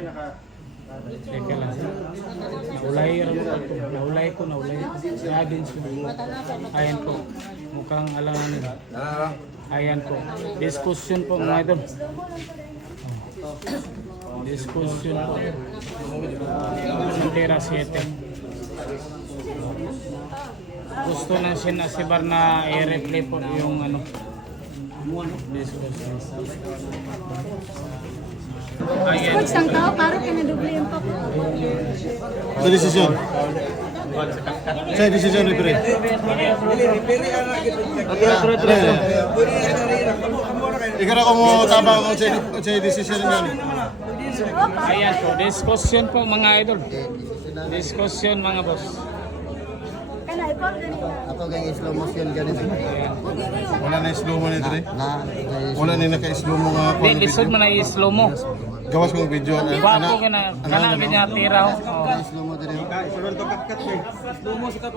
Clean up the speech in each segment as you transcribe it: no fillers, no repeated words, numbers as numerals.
Teka lang. Naulay ko. Kaya din siya. Ayan po. Mukhang alanganin. Ayan po. Discussion po mga idol. Discussion po. Santera 7. Gusto na sinasibar na i-replay po yung ano. Discussion. Ayan. Coach, ang tao, parang kinadubli yung papo. Sa desisyon. Sa desisyon, referee. Ikaw na kung mo tabang kung sa desisyon niyan. Ayan po. Discussion po mga idol. Discussion mga boss. Ato kay slow motion ganito. Wala na slow mo nito eh. Na Wala na naka-slow mo nga Di, lisod mo na i-slow mo. Gawas kong video. Wapo ka na. Kana ganyan tira ho. Oo. slow mo diri. Sulod to kapkat eh. Slow mo diri.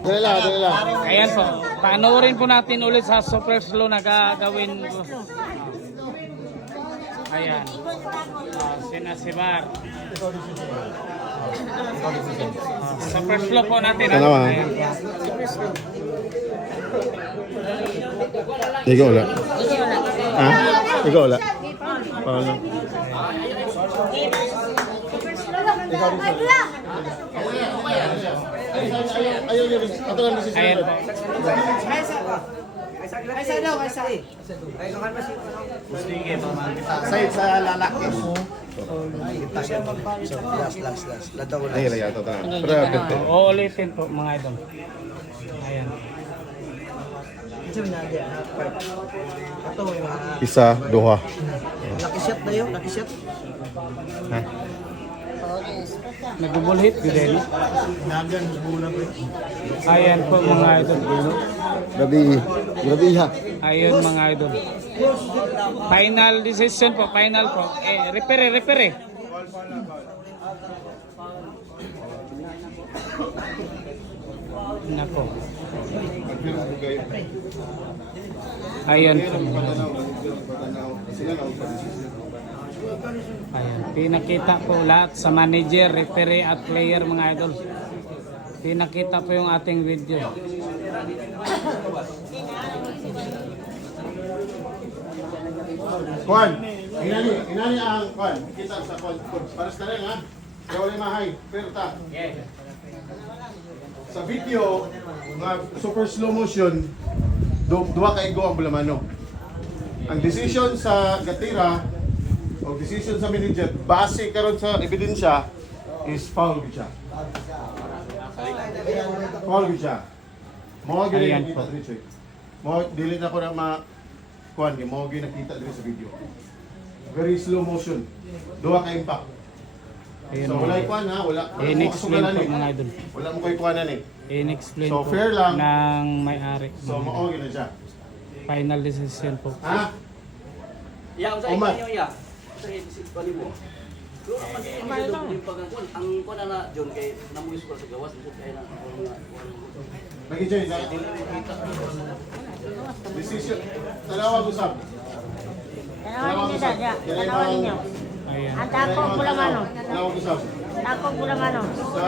Dali lang. Ayan po. Panoorin po natin ulit sa super slow na gagawin ko. Ayan. Sinasibar. Super slow po natin. Dalawa. Ayan. Ikaw wala. Ha? Ikaw wala. Paano? Ayaw niyo rin. Ito lang desisyon. Ayan po. Side sa lalaki. Ay, laya ito. Pero, Uulitin po mga idol. Ayan. isa, duha. Lucky shot na yun, lucky shot. Ha? Nagubulhit, Bideli. Ayan po mga idol. Grabe ha. Ayun mga idol. Final decision po, final po. Repere. Nako. Ayun po. Ayan. Pinakita po lahat sa manager, referee at player mga idol. Pinakita po yung ating video. Kwan, inani ang kwan. Kita sa kwan. Para sa rin ha. Kaya wala mahay. Pero ta. Sa video, nga super slow motion, duha ka igo ang bulamano. Ang decision sa gatira, o decision sa manager, base karon sa ebidensya, is foul gid siya. Foul gid siya. Mo gyud Ayan nakita po. diri. Mo dili na ko na kuan gi mo gyud nakita diri sa video. Very slow motion. Duha ka impact. Ayun, So wala kuan ha, wala. in-explain po mga idol. Wala mo koy kuanan eh. In-explain So, po fair lang. ng may-ari. So mao gyud na siya. Final decision po. Ha? Ya, usay Omar. niyo ya. Usay si bali mo. Ang kuan na John kay namuis ko sa gawas kay na Nag-enjoy sa decision. Talawag usap. Tanawin niyo dyan. Tanawin ninyo. Ayan. Ang tako pula mano. Talawag usap. Tako pula mano. Sa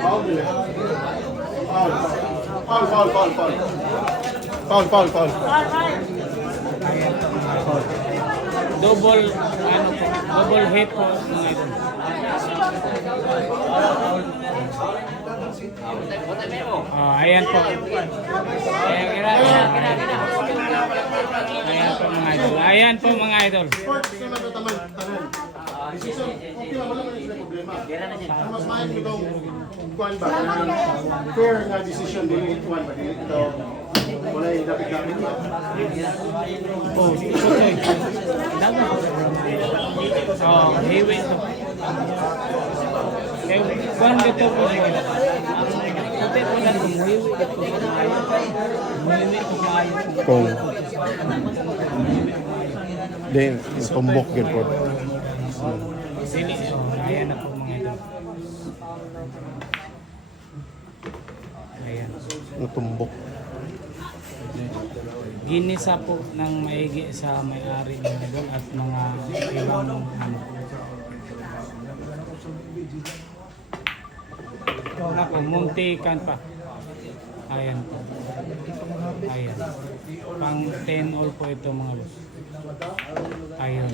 Paul nila. Paul. Double double hit po mga idol. Ayan po. Ayan po mga idol. Sports na matataman tanan. Decision, okay lang, wala man sila problema. Ang mas maayos mo itong kuan ba? Fair na decision, dili kuan ba? Dili ito, wala yung dapit-dapit ba? Oh, okay. Oh, hiwi to. Kung dito po hiwi po na hiwi dito. Hiwi ko maayo. Kung din, tumbok yun po. Sili. Ayan na po mga idol. Ayan. Tumbok. ginisa po ng maigi sa may-ari mga idol at mga ibang ano. Naku, muntikan pa. Ayan po. Ayan. Pang 10 all po ito mga boss. Ayan.